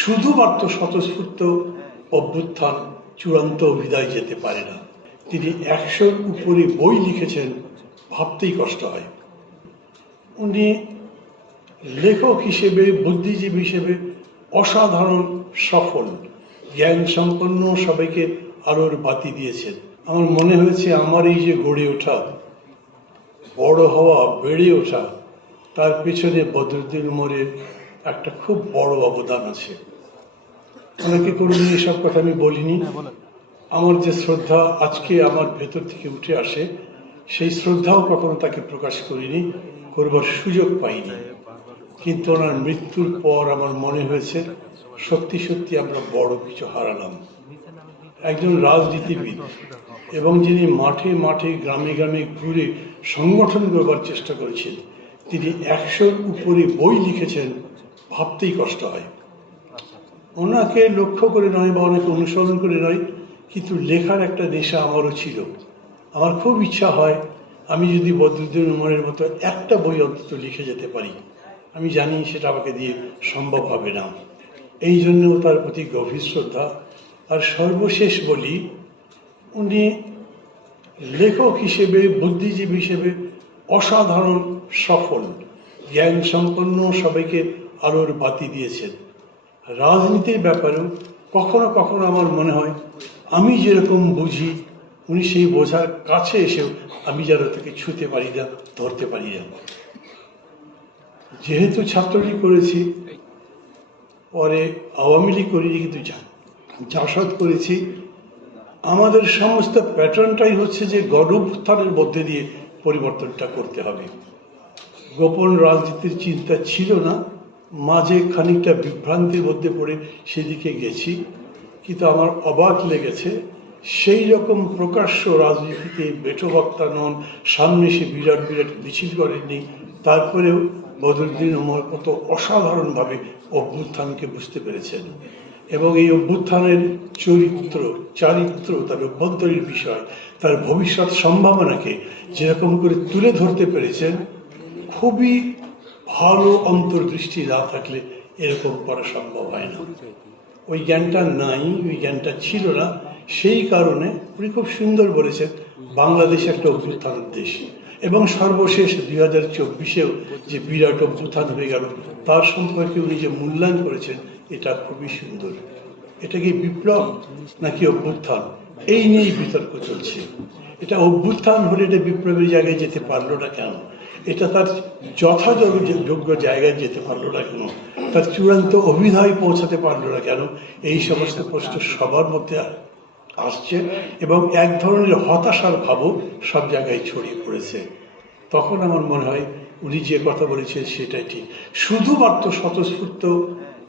শুধুমাত্র স্বতঃস্ফূর্ত অভ্যুত্থান চূড়ান্ত বিদায় যেতে পারে না। তিনি একশোর উপরে বই লিখেছেন, ভাবতেই কষ্ট হয়। উনি লেখক হিসেবে, বুদ্ধিজীবী হিসেবে অসাধারণ সফল জ্ঞান সম্পন্ন সবাইকে আলোর বাতি দিয়েছেন। আমার মনে হয়েছে, আমার এই যে গড়ে ওঠা, বড় হওয়া, বেড়ে ওঠা, তার পেছনে বদরুদ্দিন উমরের একটা খুব বড় অবদান আছে। অনেকে কোনোদিন এসব কথা আমি বলিনি। আমার যে শ্রদ্ধা আজকে আমার ভেতর থেকে উঠে আসে সেই শ্রদ্ধাও কখনো তাকে প্রকাশ করিনি করবার সুযোগ পাইনি। কিন্তু ওনার মৃত্যুর পর আমার মনে হয়েছে সত্যি সত্যি আমরা বড় কিছু হারালাম। একজন রাজনীতিবিদ এবং যিনি মাঠে মাঠে গ্রামে গ্রামে ঘুরে সংগঠন করবার চেষ্টা করেছেন তিনি একশোর উপরে বই লিখেছেন ভাবতেই কষ্ট হয়। ওনাকে লক্ষ্য করে নয় বা ওনাকে অনুসরণ করে নয়, কিন্তু লেখার একটা নেশা আমারও ছিল। আমার খুব ইচ্ছা হয় আমি যদি বদরুদ্দিন উমরের মতো একটা বই অন্তত লিখে যেতে পারি। আমি জানি সেটা আমাকে দিয়ে সম্ভব হবে না। এই জন্যও তার প্রতি গভীর শ্রদ্ধা। আর সর্বশেষ বলি, উনি লেখক হিসেবে, বুদ্ধিজীবী হিসেবে অসাধারণ সফল জ্ঞান সম্পন্ন সবাইকে আলোর বাতি দিয়েছেন। রাজনীতির ব্যাপারেও কখনো কখনো আমার মনে হয়, আমি যেরকম বুঝি, উনি সেই বোঝার কাছে এসেও আমি যেন তাকে ছুঁতে পারি না, ধরতে পারি না। যেহেতু ছাত্রলীগ করেছি, পরে আওয়ামী লীগ করিনি কিন্তু জাসদ করেছি, আমাদের সমস্ত প্যাটার্নটাই হচ্ছে যে গণ উত্থানের মধ্যে দিয়ে পরিবর্তনটা করতে হবে। গোপন রাজনীতির চিন্তা ছিল না মাঝে খানিকটা বিভ্রান্তির মধ্যে পড়ে সেদিকে গেছি, কিন্তু আমার অবাক লেগেছে সেই রকম প্রকাশ্য রাজনীতিতে বেটো বক্তা নন, সামনে সে বিরাট বিরাট মিছিল করেননি, তারপরেও বদরুদ্দিন ওমর কত অসাধারণভাবে অভ্যুত্থানকে বুঝতে পেরেছেন। এবং এই অভ্যুত্থানের চরিত্র, চারিত্র, তার অভ্যন্তরীণ বিষয়, তার ভবিষ্যৎ সম্ভাবনাকে যেরকম করে তুলে ধরতে পেরেছেন, খুবই ভালো অন্তর্দৃষ্টি না থাকলে এরকম করা সম্ভব হয় না। ওই জ্ঞানটা নাই, ওই জ্ঞানটা ছিল না। সেই কারণে উনি খুব সুন্দর বলেছেন, বাংলাদেশ একটা অভ্যুত্থানের দেশ। এবং সর্বশেষ দুই হাজার চব্বিশেও যে বিরাট অভ্যুত্থান হয়ে গেল, তার সম্পর্কে উনি যে মূল্যায়ন করেছেন, এটা খুবই সুন্দর। এটা কি বিপ্লব নাকি অভ্যুত্থান? এই নিয়েই বিতর্ক চলছে। এটা অভ্যুত্থান হলে এটা বিপ্লবের জায়গায় যেতে পারল না কেন? এটা তার যথাযোগ্য জায়গায় যেতে পারল না কেন? তার চূড়ান্ত অভিধায় পৌঁছাতে পারল না কেন? এই সমস্ত প্রশ্ন সবার মধ্যে আসছে এবং এক ধরনের হতাশার ভাবও সব জায়গায় ছড়িয়ে পড়েছে। তখন আমার মনে হয় উনি যে কথা বলেছেন সেটাই ঠিক। শুধুমাত্র স্বতঃস্ফূর্ত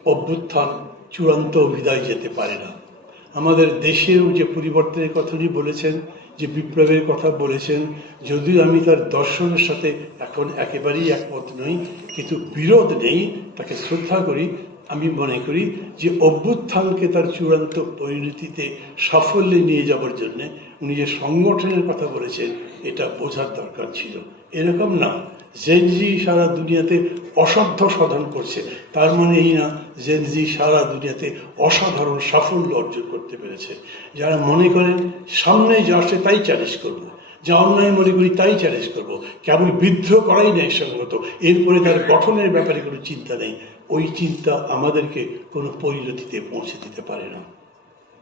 অভ্যুত্থান চূড়ান্ত অভিধায় যেতে পারে না। আমাদের দেশেও যে পরিবর্তনের কথা উনি বলেছেন যে বিপ্লবের কথা বলেছেন, যদিও আমি তার দর্শনের সাথে এখন একেবারেই একমত নই, কিন্তু বিরোধ নেই, তাকে শ্রদ্ধা করি, আমি মনে করি যে অভ্যুত্থানকে তার চূড়ান্ত পরিণতিতে সাফল্যে নিয়ে যাওয়ার জন্যে উনি যে সংগঠনের কথা বলেছেন এটা বোঝার দরকার ছিল। এরকম না জেনজি সারা দুনিয়াতে অসাধ্য সাধন করছে। তার মানে এই না জেনজি সারা দুনিয়াতে অসাধারণ সাফল্য অর্জন করতে পেরেছে। যারা মনে করেন, সামনে যা আসে তাই চ্যালেঞ্জ করব। যা অন্যায় মনে করি তাই চ্যালেঞ্জ করব। কেবল বিদ্রোহ করাই নেই সঙ্গত। এরপরে তার গঠনের ব্যাপারে কোনো চিন্তা নেই। ওই চিন্তা আমাদেরকে কোনো পরিণতিতে পৌঁছে দিতে পারে না।